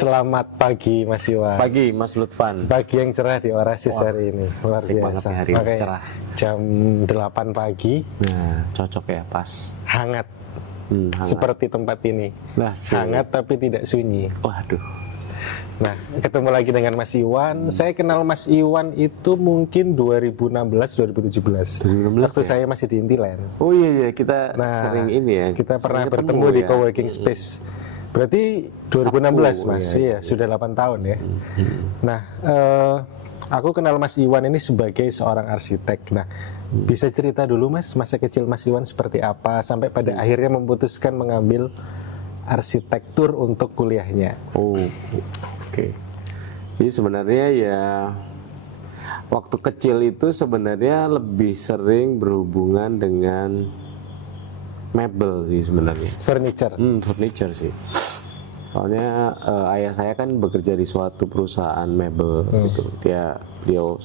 Selamat pagi Mas Iwan. Pagi Mas Lutfan. Pagi yang cerah di Oasis hari ini. Luar biasa. Hari ini cerah. Jam 8 pagi. Nah, cocok ya, pas. Hangat. Hangat. Seperti tempat ini. Nah, hangat tapi tidak sunyi. Waduh. Nah, ketemu lagi dengan Mas Iwan. Saya kenal Mas Iwan itu mungkin 2016-2017. Waktu saya masih di Intiland. Oh iya, kita sering ini ya. Kita pernah bertemu di coworking space. Berarti 2016 Mas, iya, sudah 8 tahun ya. Nah, aku kenal Mas Iwan ini sebagai seorang arsitek. Nah, bisa cerita dulu Mas, masa kecil Mas Iwan seperti apa sampai pada akhirnya memutuskan mengambil arsitektur untuk kuliahnya. Oh, oke. Jadi sebenarnya ya waktu kecil itu sebenarnya lebih sering berhubungan dengan mebel sih sebenarnya. Furniture. Furniture sih. Soalnya ayah saya kan bekerja di suatu perusahaan mebel gitu. Beliau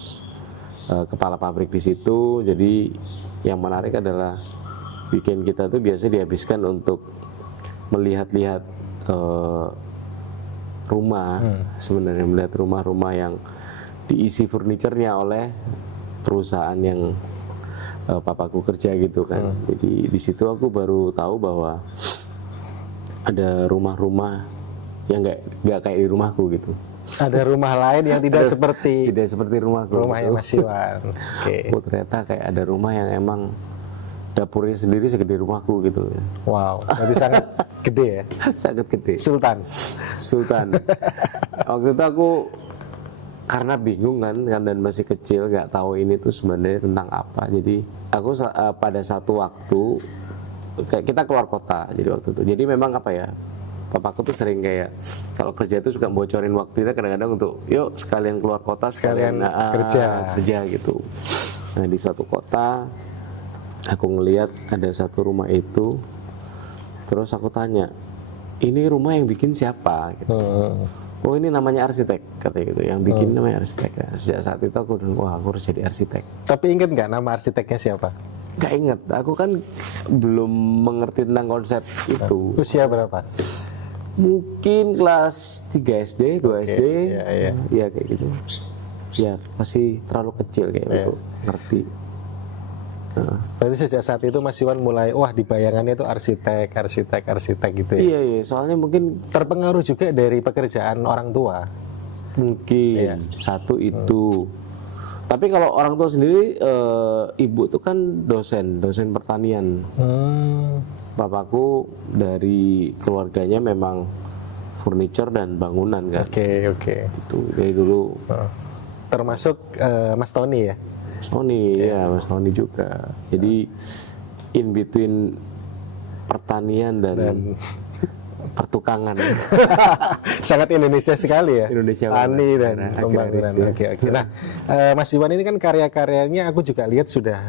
kepala pabrik di situ. Jadi yang menarik adalah weekend kita tuh biasanya dihabiskan untuk melihat-lihat rumah. Sebenarnya melihat rumah-rumah yang diisi furniturnya oleh perusahaan yang papaku kerja gitu kan. Jadi di situ aku baru tahu bahwa ada rumah-rumah yang nggak kayak di rumahku gitu. Ada rumah lain yang tidak seperti rumahku. Rumahnya Mas Iwan. Okay. Oh, ternyata kayak ada rumah yang emang dapurnya sendiri segede rumahku gitu. Wow, berarti sangat gede ya? Sangat gede. Sultan. Waktu itu aku karena bingung kan dan masih kecil, nggak tahu ini tuh sebenarnya tentang apa. Jadi aku pada satu waktu kayak kita keluar kota. Jadi waktu itu, jadi memang apa ya, papaku tuh sering kayak kalau kerja itu suka bocorin waktu kita kadang-kadang untuk yuk sekalian keluar kota sekalian kerja gitu. Nah di suatu kota aku ngelihat ada satu rumah itu, terus aku tanya, ini rumah yang bikin siapa? Gitu. Oh ini namanya arsitek, katanya gitu. Yang bikin namanya arsitek. Ya. Sejak saat itu aku udah, wah aku harus jadi arsitek. Tapi inget nggak nama arsiteknya siapa? Gak inget, aku kan belum mengerti tentang konsep itu. Usia berapa? Mungkin kelas 3 SD, 2 SD. Ya kayak gitu. Ya masih terlalu kecil kayak gitu, ngerti. Berarti sejak saat itu Mas Iwan mulai, wah di bayangannya itu arsitek gitu ya? Iya, soalnya mungkin terpengaruh juga dari pekerjaan orang tua. Mungkin satu itu. Tapi kalau orang tua sendiri, ibu tuh kan dosen pertanian. Bapakku dari keluarganya memang furniture dan bangunan kan. Oke. Itu dari dulu. Termasuk Mas Tony ya? Mas Tony, ya Mas Tony juga. Jadi in between pertanian dan pertukangan. Sangat Indonesia sekali ya. Indonesia tani dan pembangunan. Oke. Nah, Mas Iwan ini kan karya-karyanya aku juga lihat sudah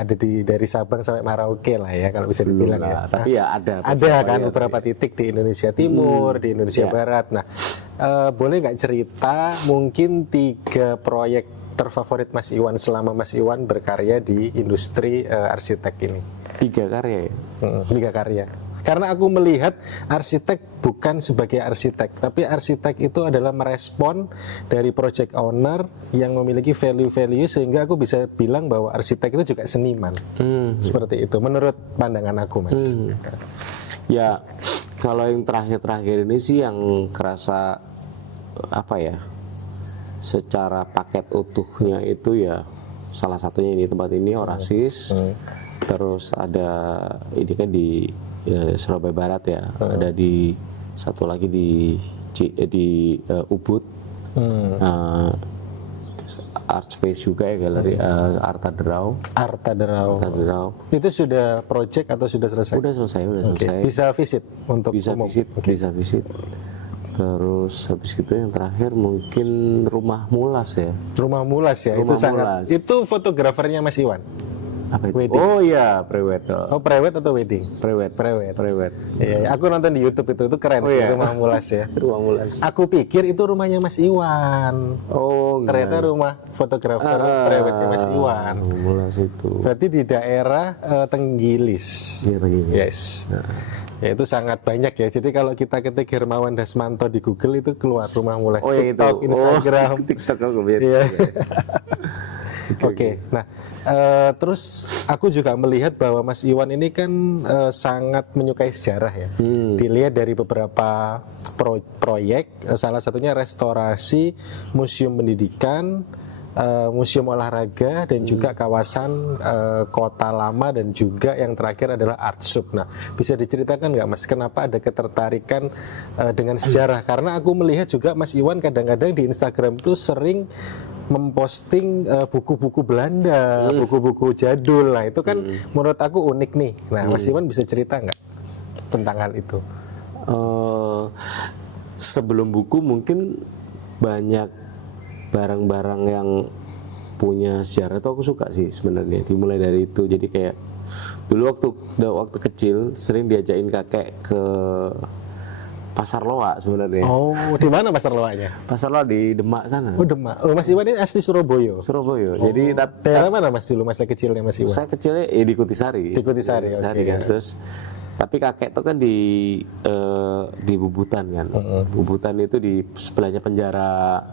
ada dari Sabang sampai Merauke lah ya kalau bisa dibilang ya. Tapi ya ada kan beberapa titik di Indonesia Timur, di Indonesia Barat. Nah, boleh nggak cerita mungkin 3 proyek terfavorit Mas Iwan selama Mas Iwan berkarya di industri arsitek ini? 3 karya ya? 3 karya. Karena aku melihat arsitek bukan sebagai arsitek, tapi arsitek itu adalah merespon dari project owner yang memiliki value-value sehingga aku bisa bilang bahwa arsitek itu juga seniman. Seperti itu, menurut pandangan aku, Mas. Ya, kalau yang terakhir-terakhir ini sih yang kerasa apa ya? Secara paket utuhnya itu ya salah satunya ini tempat ini Oasis. Terus ada ini kan di Surabaya Barat ya, ada di satu lagi di Ubud, Art Space juga ya, galeri Arta Derau. Itu sudah project atau sudah selesai? Udah selesai. Bisa visit untuk bisa visit. Terus habis itu yang terakhir mungkin Rumah Mulas ya. Rumah Mulas ya, itu fotografernya Mas Iwan. Apa itu? Wedding. Oh iya, prewed. Oh, prewed atau wedding? Prewed. Iya, aku nonton di YouTube itu keren sih, Rumah Mulas ya. Rumah Mulas. Aku pikir itu rumahnya Mas Iwan. Oh, ternyata rumah fotografer prewednya Mas Iwan. Mulas itu. Berarti di daerah Tenggilis. Iya, Tenggilis. Yes. Ya, itu sangat banyak ya. Jadi kalau kita ketik Hermawan Dasmanto di Google itu keluar Rumah Mulai, Oh, yang TikTok, itu. Instagram. TikTok aku lihat. Iya. Oke, nah terus aku juga melihat bahwa Mas Iwan ini kan sangat menyukai sejarah ya. Dilihat dari beberapa proyek, salah satunya restorasi museum pendidikan, museum olahraga, dan juga kawasan kota lama, dan juga yang terakhir adalah art shop. Nah, bisa diceritakan nggak Mas, kenapa ada ketertarikan dengan sejarah? Karena aku melihat juga Mas Iwan kadang-kadang di Instagram itu sering memposting buku-buku Belanda, buku-buku jadul. Nah, itu kan menurut aku unik nih. Nah, Mas Iwan bisa cerita nggak tentang hal itu? Sebelum buku mungkin banyak barang-barang yang punya sejarah itu aku suka sih sebenarnya. Dimulai dari itu. Jadi kayak dulu waktu kecil sering diajakin kakek ke Pasar Loak sebenarnya. Oh, di mana Pasar Loaknya? Pasar Loak di Demak sana. Oh, Demak. Oh, Mas Iwan ini asli Surabaya. Surabaya. Jadi Daerah mana Mas dulu masa kecilnya Mas Iwan? saya kecilnya di Kutisari. Di Kutisari, oke. Kan. Terus tapi kakek itu kan di Bubutan kan. Bubutan itu di sebelahnya penjara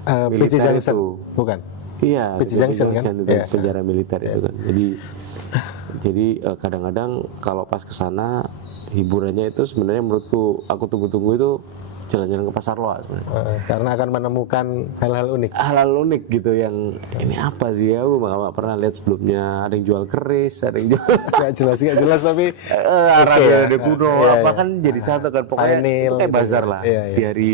PJ militer Junction, itu. bukan? Iya, PJ Junction kan? itu Iya. penjara militer itu kan. Jadi kadang-kadang kalau pas ke sana hiburannya itu sebenarnya menurutku aku tunggu-tunggu itu jalan-jalan ke Pasar Loak sebenarnya. Karena akan menemukan hal-hal unik. Hal-hal unik gitu yang ini apa sih ya, aku nggak pernah lihat sebelumnya. Ada yang jual keris, ada yang jual Gak jelas tapi ada kuno Iya, apa iya. kan jadi satu kan pokoknya Vinyl, kayak gitu. bazar lah Iya, iya. di hari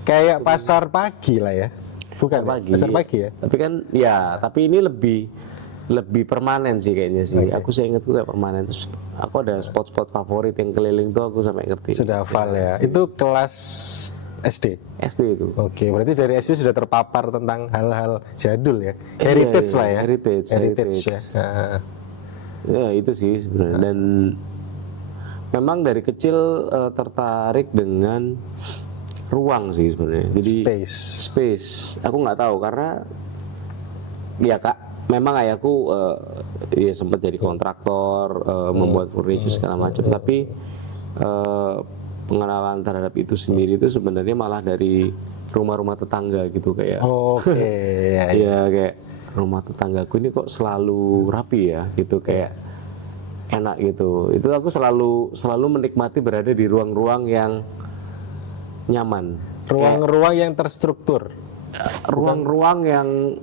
kayak pasar pagi lah ya. Bukan pagi. Pasar pagi ya. Tapi kan ya, tapi ini lebih permanen sih kayaknya sih. Aku saya ingat kayak permanen. Terus aku ada spot-spot favorit yang keliling tuh aku sampai ngerti. Sudah hafal ya. Itu kelas SD. SD itu. Oke, berarti dari SD sudah terpapar tentang hal-hal jadul ya. Heritage iya, lah ya. heritage. ya. Ya itu sih sebenarnya. Dan memang dari kecil tertarik dengan ruang sih sebenarnya. Jadi space. Aku nggak tahu karena ya Kak, memang ayahku ya sempat jadi kontraktor, membuat furniture segala macam. Tapi pengenalan terhadap itu sendiri itu sebenarnya malah dari rumah-rumah tetangga gitu kayak. Oke. Ya kayak rumah tetanggaku ini kok selalu rapi ya gitu, kayak enak gitu. Itu aku selalu menikmati berada di ruang-ruang yang nyaman. Ruang-ruang yang terstruktur. Ruang-ruang yang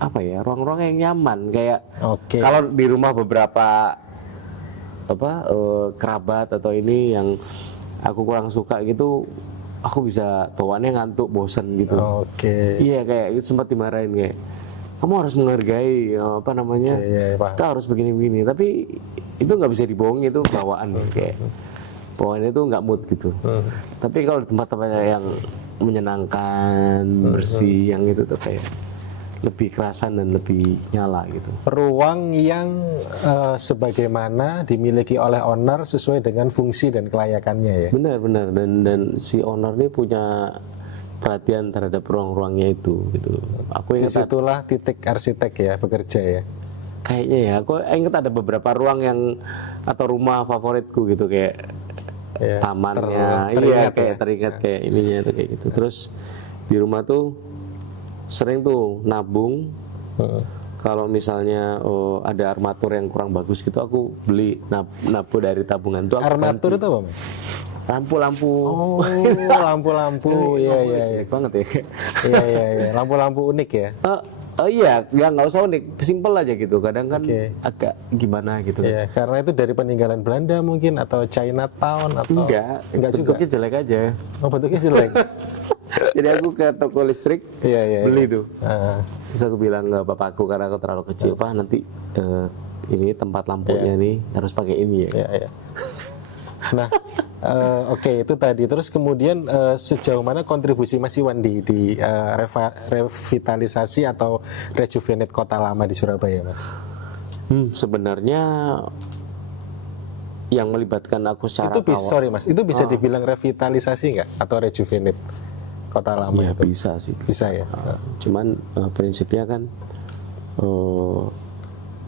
apa ya, ruang-ruang yang nyaman kayak kalau di rumah beberapa kerabat atau ini yang aku kurang suka gitu, aku bisa bawaannya ngantuk, bosan gitu. Iya, kayak itu sempat dimarahin kayak kamu harus menghargai kita harus begini-begini, tapi itu nggak bisa dibohongi, itu bawaan kayak bawaannya itu nggak mood gitu. Tapi kalau di tempat-tempat yang menyenangkan, bersih, yang itu tuh kayak lebih kerasan dan lebih nyala gitu. Ruang yang sebagaimana dimiliki oleh owner sesuai dengan fungsi dan kelayakannya ya. Benar dan si owner ini punya perhatian terhadap ruang-ruangnya itu gitu. Aku ingat disitulah titik arsitek ya bekerja ya. Kayaknya ya, aku ingat ada beberapa ruang yang atau rumah favoritku gitu kayak tamannya, teringat kayak ininya tuh kayak gitu. Terus di rumah tuh sering tuh nabung. Kalau misalnya ada armatur yang kurang bagus gitu, aku beli nabu dari tabungan tuh. Armatur itu apa Mas? Lampu-lampu. Oh, lampu-lampu. Iya. Banget ya. Iya. Lampu-lampu unik ya. Iya, nggak usah unik, simple aja gitu. Kadang kan agak gimana gitu. Iya, karena itu dari peninggalan Belanda mungkin atau Chinatown atau enggak juga. Bentuknya jelek aja. Oh, bentuknya jelek. Jadi aku ke toko listrik, beli tuh. Terus aku bilang ke bapakku karena aku terlalu kecil, Pak nanti ini tempat lampunya nih harus pakai ini ya. Iya. Nah, itu tadi. Terus kemudian sejauh mana kontribusi Mas Iwan di revitalisasi atau rejuvenate kota lama di Surabaya, Mas? Sebenarnya yang melibatkan aku secara itu bisa dibilang revitalisasi nggak atau rejuvenate kota lama? Ya itu? bisa sih. Bisa ya. Cuman prinsipnya kan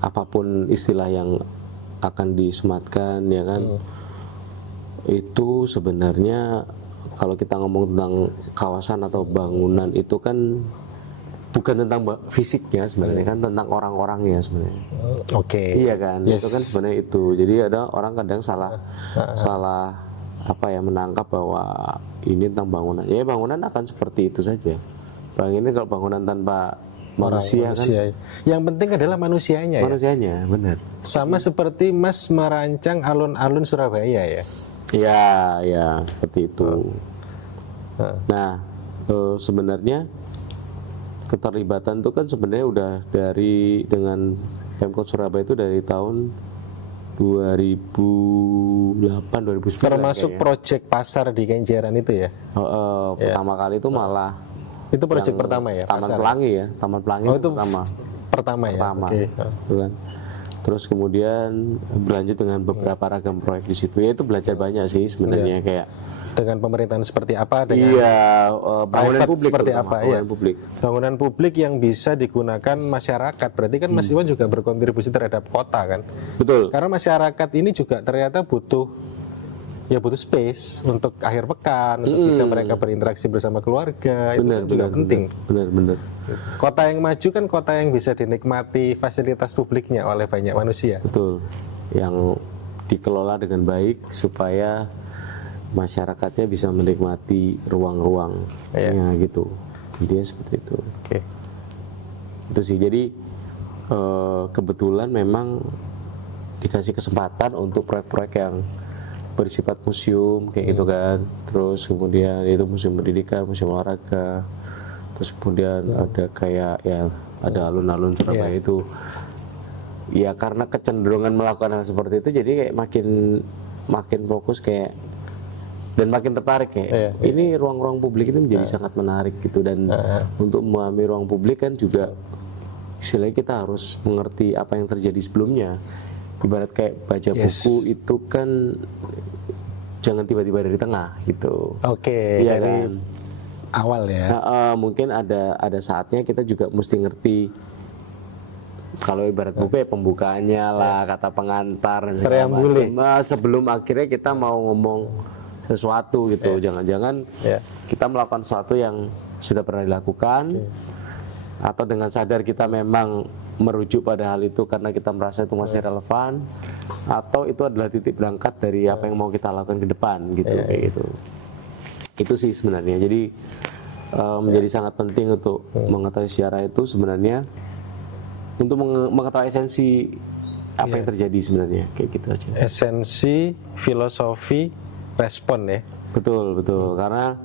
apapun istilah yang akan disematkan ya kan. Itu sebenarnya kalau kita ngomong tentang kawasan atau bangunan itu kan bukan tentang fisiknya sebenarnya, kan tentang orang-orangnya sebenarnya. Oke. Iya kan, Yes. itu kan sebenarnya itu. Jadi ada orang kadang salah apa ya, menangkap bahwa ini tentang bangunan. Ya bangunan akan seperti itu saja. Ini kalau bangunan tanpa manusia kan, Yang penting adalah manusianya ya. manusianya benar. Sama seperti Mas merancang alun-alun Surabaya ya. Ya seperti itu. Nah, sebenarnya keterlibatan itu kan sebenarnya udah dengan Pemkot Surabaya itu dari tahun 2008 2009 Termasuk kayaknya. proyek pasar di Kenjeran itu ya. Pertama kali itu malah Itu proyek pertama ya, Taman pasar. Pelangi ya, Taman Pelangi Oh, itu pertama. Pertama ya. Pertama, Oke. gitu kan. Terus kemudian berlanjut dengan beberapa ragam proyek di situ. Ya itu belajar banyak sih sebenarnya kayak Dengan pemerintahan seperti apa, dengan bangunan private publik seperti terutama, apa ya. bangunan publik. Bangunan publik yang bisa digunakan masyarakat. Berarti kan Mas Iwan juga berkontribusi terhadap kota kan. Betul. Karena masyarakat ini juga ternyata butuh space untuk akhir pekan, untuk bisa mereka berinteraksi bersama keluarga. Itu kan juga penting. Benar. Kota yang maju kan kota yang bisa dinikmati fasilitas publiknya oleh banyak manusia. Betul. Yang dikelola dengan baik supaya masyarakatnya bisa menikmati ruang-ruang ya gitu. Intinya seperti itu. Oke. Itu sih. Jadi kebetulan memang dikasih kesempatan untuk proyek-proyek yang bersifat museum kayak gitu kan. Terus kemudian itu museum pendidikan, museum olahraga. Terus kemudian ada kayak ya ada alun-alun Surabaya itu. Ya karena kecenderungan melakukan hal seperti itu jadi kayak makin fokus kayak dan makin tertarik kayak ini ruang-ruang publik ini menjadi sangat menarik gitu. Dan untuk memahami ruang publik kan juga istilahnya kita harus mengerti apa yang terjadi sebelumnya. Ibarat kayak baca buku itu kan jangan tiba-tiba dari tengah gitu. Oke, Iya dari kan? awal ya. Mungkin ada saatnya kita juga mesti ngerti kalau ibarat buku ya pembukaannya lah, kata pengantar dan segala Preambule. macam. Sebelum akhirnya kita mau ngomong sesuatu gitu. Jangan-jangan kita melakukan sesuatu yang sudah pernah dilakukan atau dengan sadar kita memang merujuk pada hal itu karena kita merasa itu masih relevan, atau itu adalah titik berangkat dari apa yang mau kita lakukan ke depan gitu kayak gitu. Itu sih sebenarnya. Jadi menjadi sangat penting untuk mengetahui sejarah itu sebenarnya untuk mengetahui esensi apa yang terjadi sebenarnya kayak gitu aja. Esensi filosofi respon ya. Betul. Karena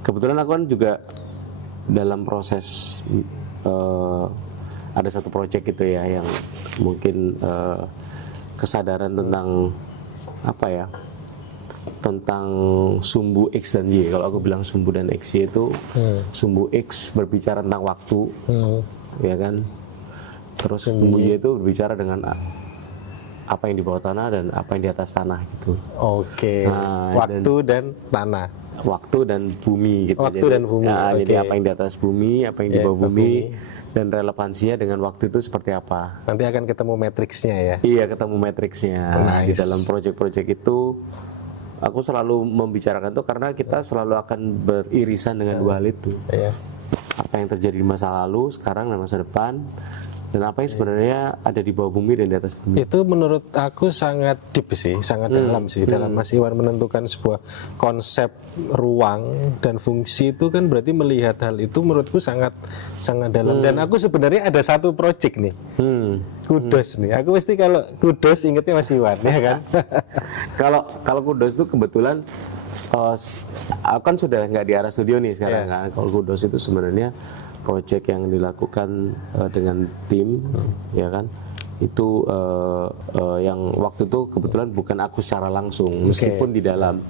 kebetulan aku kan juga dalam proses ada satu proyek gitu ya yang mungkin kesadaran tentang apa ya, tentang sumbu X dan Y. Kalau aku bilang sumbu dan X Y itu sumbu X berbicara tentang waktu, ya kan. Terus sumbu Y itu berbicara dengan apa yang di bawah tanah dan apa yang di atas tanah gitu. Oke. Waktu dan tanah. Waktu dan bumi gitu. Waktu dan bumi. Jadi apa yang di atas bumi, apa yang di bawah bumi, dan relevansinya dengan waktu itu seperti apa. Nanti akan ketemu matriksnya ya. Iya, ketemu matriksnya. Di dalam proyek-proyek itu aku selalu membicarakan itu karena kita selalu akan beririsan dengan dua hal itu. Apa yang terjadi di masa lalu, sekarang dan masa depan, dan apa yang sebenarnya ada di bawah bumi dan di atas bumi. Itu menurut aku sangat deep sih, sangat dalam sih. Dalam Mas Iwan menentukan sebuah konsep ruang dan fungsi itu kan berarti melihat hal itu menurutku sangat dalam. Dan aku sebenarnya ada satu project nih, Kudos nih. Aku mesti kalau Kudos ingetnya Mas Iwan ya kan. Kalau Kudos itu kebetulan aku kan sudah nggak di arah studio nih sekarang kan. Kalau Kudos itu sebenarnya proyek yang dilakukan dengan tim, ya kan. Itu yang waktu itu kebetulan bukan aku secara langsung, meskipun di dalam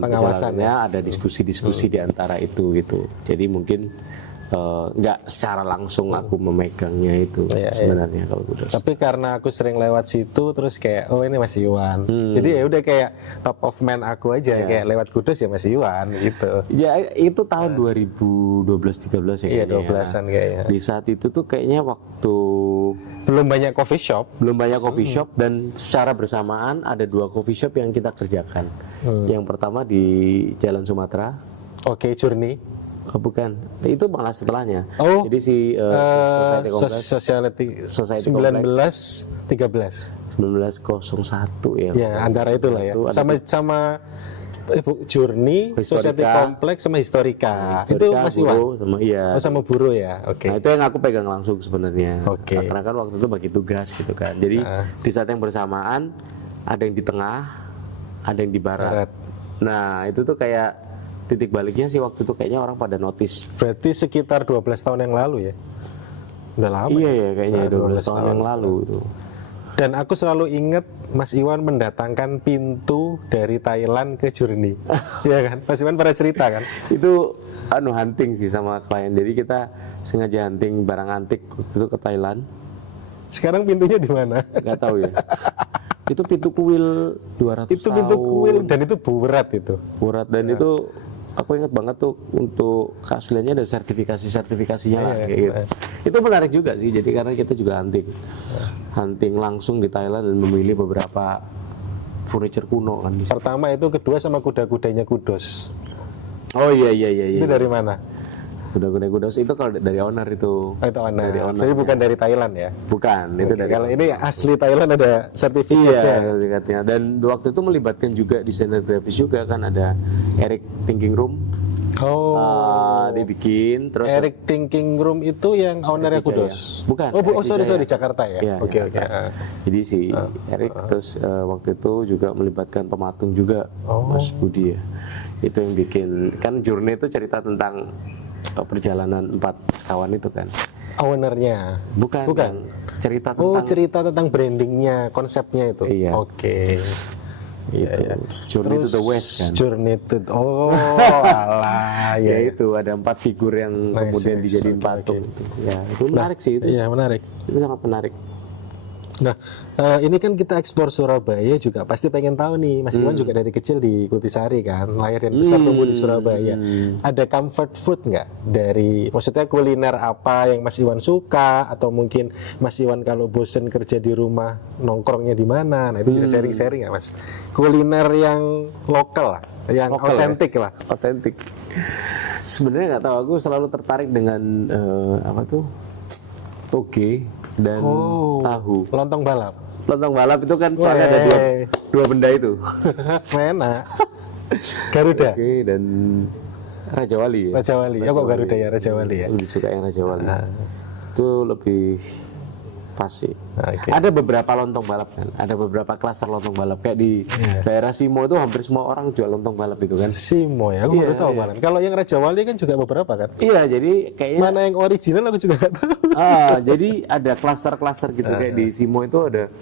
pengawasannya ada diskusi-diskusi di antara itu gitu. Jadi mungkin nggak secara langsung aku memegangnya itu sebenarnya kalau Kudos. Tapi karena aku sering lewat situ terus kayak oh ini Mas Iwan. Jadi ya udah kayak top of mind aku aja kayak lewat Kudos ya Mas Iwan gitu. Ya itu tahun 2012-13 ya. Iya 12-an kayaknya. Di saat itu tuh kayaknya waktu belum banyak coffee shop. Dan secara bersamaan ada 2 coffee shop yang kita kerjakan. Yang pertama di Jalan Sumatera. Oke, Journey. Oh, bukan, itu malah setelahnya. Oh, jadi si Society Complex, Society 1913 1901 ya. Ya, antara itulah ya. Sama Journey, Society Complex sama Historika. Itu Mas Iwan. Sama Buruh ya. Oke. Nah, itu yang aku pegang langsung sebenarnya. Oke. Karena kan waktu itu bagi tugas gitu kan. Jadi di saat yang bersamaan ada yang di tengah, ada yang di barat. Nah, itu tuh kayak titik baliknya sih waktu itu kayaknya orang pada notice. Berarti sekitar 12 tahun yang lalu ya? Udah lama. Iya ya kayaknya 12 tahun yang lalu itu. Dan aku selalu ingat Mas Iwan mendatangkan pintu dari Thailand ke Journey. Iya kan? Mas Iwan pernah cerita kan? Itu hunting sih sama klien. Jadi kita sengaja hunting barang antik itu ke Thailand. Sekarang pintunya di mana? Gak tahu ya. Itu pintu kuil 200 itu pintu kuil dan itu berat itu. Berat dan itu aku ingat banget tuh untuk keasliannya ada sertifikasinya lah kayak gitu. Itu menarik juga sih. Jadi karena kita juga hunting langsung di Thailand dan memilih beberapa furniture kuno kan. Pertama itu, kedua sama kuda-kudanya Kudos. Oh iya. Itu dari mana? Kuda-kuda Kudos itu kalau dari owner itu. Oh, itu owner. Jadi bukan dari Thailand ya? Bukan, itu dari. Kalau ini asli Thailand ada sertifikatnya. Iya, sertifikatnya. Dan waktu itu melibatkan juga desainer grafis juga kan, ada Eric Thinking Room. Dia bikin terus. Eric Thinking Room itu yang ownernya Kudos. Bukan. Sorry Jakarta ya. Iya, Oke. Jadi si Eric terus waktu itu juga melibatkan pematung juga, Mas Budi ya. Itu yang bikin kan Journey itu cerita tentang perjalanan 4 sekawan itu kan. Ownernya bukan. Cerita tentang brandingnya, konsepnya itu. Iya. Oke. Itu Journey to the West kan. Journey to alah ya itu ada 4 figur yang kemudian dijadiin patung. Ya itu menarik sih itu. Iya menarik. Itu sangat menarik. Nah, ini kan kita ekspor Surabaya juga pasti pengen tahu nih, Mas Iwan juga dari kecil di Kutisari kan, lahir dan besar tumbuh di Surabaya. Ada comfort food nggak dari, maksudnya kuliner apa yang Mas Iwan suka, atau mungkin Mas Iwan kalau bosen kerja di rumah nongkrongnya di mana? Nah itu bisa sharing-sharing nggak Mas? Kuliner yang lokal lah, yang otentik ya? Lah. Otentik. Sebenarnya nggak tahu, aku selalu tertarik dengan toge dan tahu. Lontong balap itu kan soalnya ada dua benda itu. Enak. Garuda. Oke, dan Raja Wali. Kok Garuda ya, Raja Wali ya. Lebih suka yang Raja Wali. Itu lebih pas sih. Okay. Ada beberapa lontong balap kan. Ada beberapa klaster lontong balap kayak di daerah Simo itu hampir semua orang jual lontong balap itu kan. Simo ya, aku baru tahu malah. Kalau yang Raja Wali kan juga beberapa kan. Iya, jadi kayaknya mana yang original aku juga nggak tahu. Jadi ada klaster-klaster gitu kayak di Simo itu ada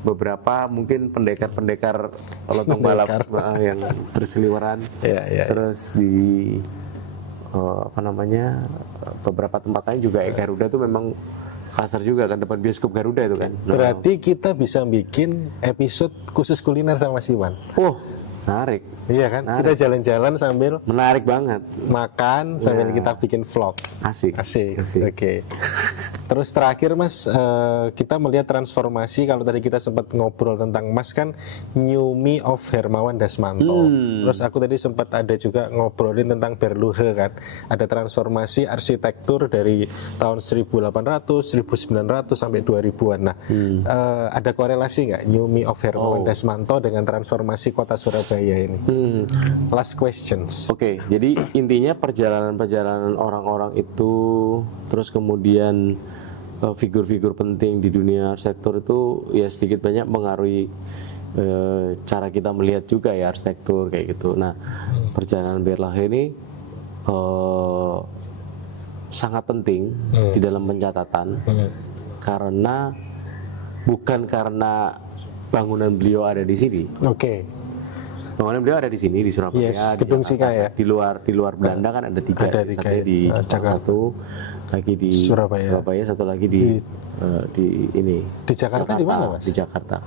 beberapa mungkin pendekar lontong balap yang berseliweran. Terus di beberapa tempat lain juga Garuda tuh memang kasar juga kan, depan bioskop Garuda itu kan. Berarti kita bisa bikin episode khusus kuliner sama Mas Iwan. Menarik. Iya kan? Menarik. Kita jalan-jalan sambil menarik banget. Makan sambil kita bikin vlog. Asik. Oke. Terus terakhir Mas, kita melihat transformasi, kalau tadi kita sempat ngobrol tentang Mas kan New Me of Hermawan Dasmanto. Terus aku tadi sempat ada juga ngobrolin tentang Berluhe kan. Ada transformasi arsitektur dari tahun 1800, 1900 sampai 2000-an. Nah, ada korelasi nggak New Me of Hermawan Dasmanto dengan transformasi kota Surabaya ini? Last questions. Oke, jadi intinya perjalanan orang-orang itu, terus kemudian figur-figur penting di dunia arsitektur itu ya sedikit banyak mengaruhi cara kita melihat juga ya arsitektur kayak gitu. Nah, perjalanan Berluhe ini sangat penting di dalam pencatatan karena bukan karena bangunan beliau ada di sini. Bangunan beliau ada di sini di Surabaya, Gedung Singa ya. Di luar Belanda kan ada 3, satu di Jakarta, satu lagi di Surabaya, satu lagi di ini. Di Jakarta di mana Mas? Di Jakarta.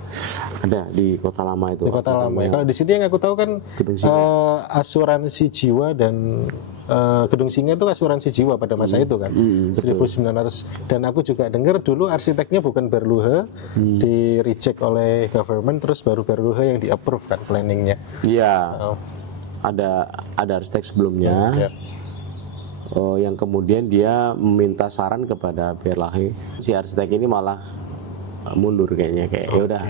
Ada di Kota Lama itu. Di Kota Lama. Kalau di sini yang aku tahu kan asuransi jiwa dan Gedung Singa itu asuransi jiwa pada masa itu kan, 1900. Dan aku juga dengar dulu arsiteknya bukan Berluhe, di reject oleh government, terus baru Berluhe yang di approve kan planningnya. Iya. Oh. Ada arsitek sebelumnya. Ya. Yang kemudian dia meminta saran kepada Berlage. Si arsitek ini malah mundur kayaknya, kayak ya udah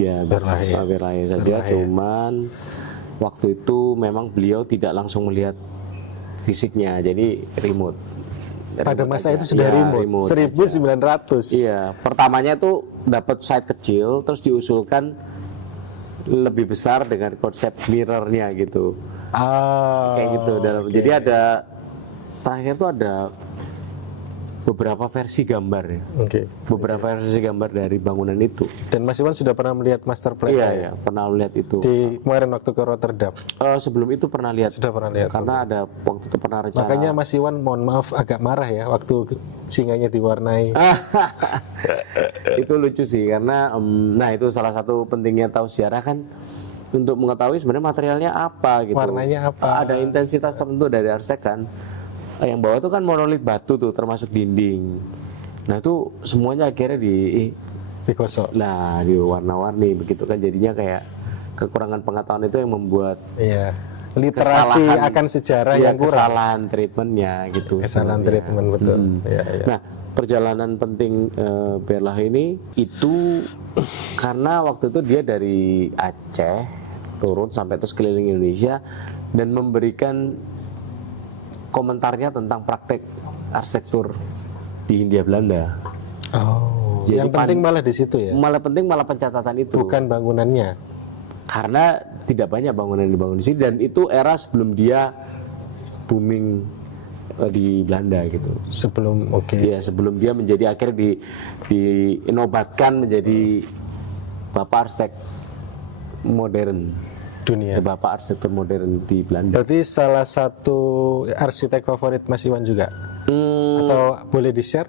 ya Berlage saja. Cuman waktu itu memang beliau tidak langsung melihat fisiknya, jadi remote. Pada masa aja. itu sudah Ya, remote 1900. Iya, pertamanya tuh dapat site kecil, terus diusulkan lebih besar dengan konsep mirrornya gitu. Kayak gitu dalam. Jadi ada terakhir tuh ada beberapa versi gambar ya. Beberapa versi gambar dari bangunan itu. Dan Mas Iwan sudah pernah melihat master plan? Iya, pernah lihat itu. Di kemarin waktu ke Rotterdam. Sebelum itu pernah lihat. Sudah pernah lihat. Karena ada waktu itu pernah rencana. Makanya Mas Iwan mohon maaf agak marah ya waktu singanya diwarnai. Itu lucu sih karena nah itu salah satu pentingnya tahu sejarah kan, untuk mengetahui sebenarnya materialnya apa gitu. Warnanya apa? Ada intensitas tertentu dari arsitek kan. Yang bawah itu kan monolit batu tuh, termasuk dinding. Nah itu semuanya akhirnya digosok. Nah di warna-warni begitu kan, jadinya kayak kekurangan pengetahuan itu yang membuat literasi akan sejarah yang kurang. Kesalahan treatmentnya gitu. Kesalahan treatment betul. Ya. Nah perjalanan penting Berlage ini itu karena waktu itu dia dari Aceh turun sampai terus keliling Indonesia dan memberikan komentarnya tentang praktek arsitektur di Hindia Belanda. Jadi yang penting malah di situ ya. Malah penting malah pencatatan itu. Bukan bangunannya. Karena tidak banyak bangunan yang dibangun di sini dan itu era sebelum dia booming di Belanda gitu. Sebelum Ya, sebelum dia menjadi akhirnya diinobatkan menjadi bapak arsitek modern dunia. Bapak arsitektur modern di Belanda. Berarti salah satu arsitek favorit Mas Iwan juga? Atau boleh di-share?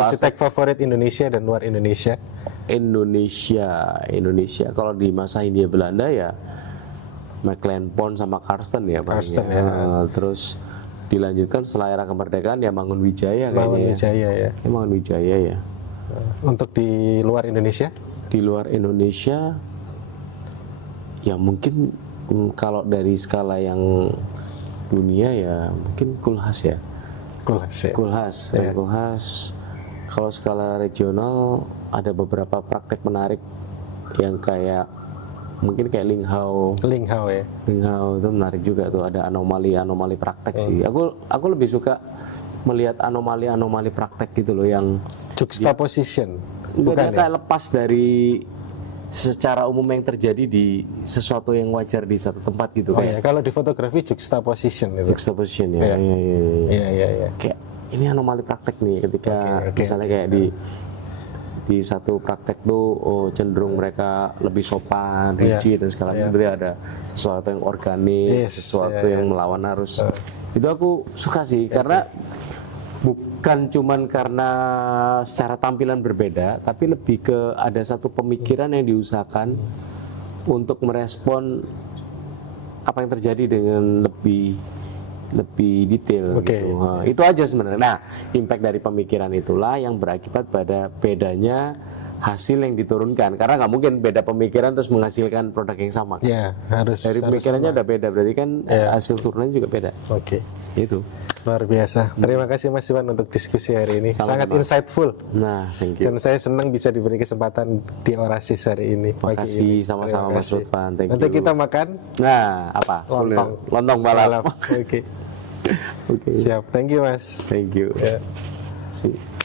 Arsitek favorit Indonesia dan luar Indonesia? Indonesia. Kalau di masa Hindia Belanda ya McLean Pond sama Karsten ya. Terus dilanjutkan setelah era kemerdekaan ya Mangunwijaya kayaknya. Mangunwijaya ya. Untuk di luar Indonesia? Di luar Indonesia ya mungkin kalau dari skala yang dunia ya mungkin Kulhas ya. Kulhas. Kalau skala regional ada beberapa praktek menarik yang kayak mungkin kayak Linghao ya. Linghao itu menarik juga tuh, ada anomali praktek sih. Aku lebih suka melihat anomali praktek gitu loh yang juxtaposition. Bukan kayak lepas dari secara umum yang terjadi di sesuatu yang wajar di satu tempat gitu kan. Kalau di fotografi juxtaposition itu. Juxtaposition ya. Iya. Kayak ini anomali praktek nih ketika misalnya kayak di satu praktek tuh cenderung mereka lebih sopan, rigid dan segala macam. Berarti ada sesuatu yang organik, sesuatu yang melawan arus. Itu aku suka sih karena bukan cuman karena secara tampilan berbeda, tapi lebih ke ada satu pemikiran yang diusahakan untuk merespon apa yang terjadi dengan lebih detail gitu. Itu aja sebenarnya. Nah, impact dari pemikiran itulah yang berakibat pada bedanya hasil yang diturunkan. Karena nggak mungkin beda pemikiran terus menghasilkan produk yang sama. Ya, harus. Dari pemikirannya udah beda, berarti kan hasil turunannya juga beda. Itu. Luar biasa. Terima kasih Mas Iwan untuk diskusi hari ini. Sangat insightful. Nah, thank you. Dan saya senang bisa diberi kesempatan di Orasis hari ini. Terima kasih sama-sama Mas Lutfan. Nanti kita makan. Nah, apa? Lontong balap. Oke. Siap. Thank you Mas. Thank you. See.